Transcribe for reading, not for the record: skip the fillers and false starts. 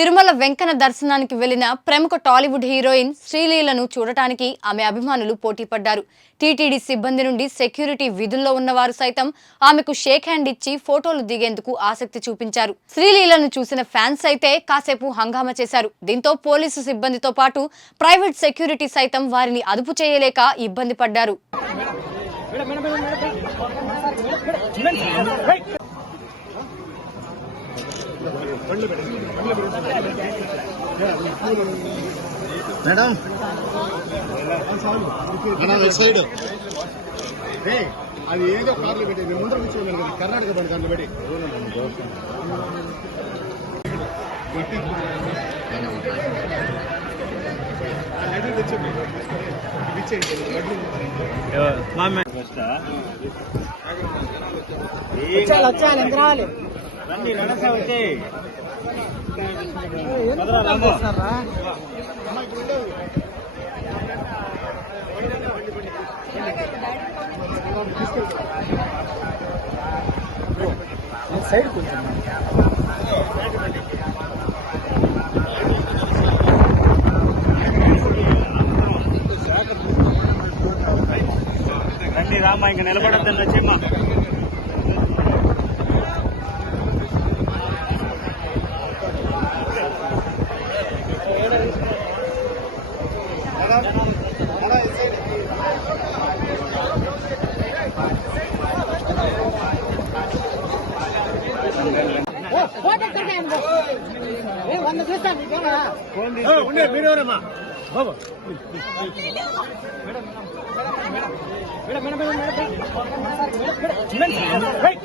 తిరుమల వెంకన్న దర్శనానికి వెళ్లిన ప్రముఖ టాలీవుడ్ హీరోయిన్ శ్రీలీలను చూడటానికి ఆమె అభిమానులు పోటీ పడ్డారు. టీటీడీ సిబ్బంది నుండి సెక్యూరిటీ విధుల్లో ఉన్నవారు సైతం ఆమెకు షేక్ హ్యాండ్ ఇచ్చి ఫోటోలు దిగేందుకు ఆసక్తి చూపించారు. శ్రీలీలను చూసిన ఫ్యాన్స్ అయితే కాసేపు హంగామా చేశారు. దీంతో పోలీసు సిబ్బందితో పాటు ప్రైవేట్ సెక్యూరిటీ సైతం వారిని అదుపు చేయలేక ఇబ్బంది పడ్డారు. మేడం సైడ్ అది ఏదో కార్లు పెట్టి ముందర కూర్చోండి కదా, కర్ణాటక బండి దాంట్లో పెట్టి సైడ్ కూర్చోండి. రండి రామ్మా, ఇంకా నిలబడద్దని వచ్చిమ్మా. మీరెవరమ్మా బాబు? మేడం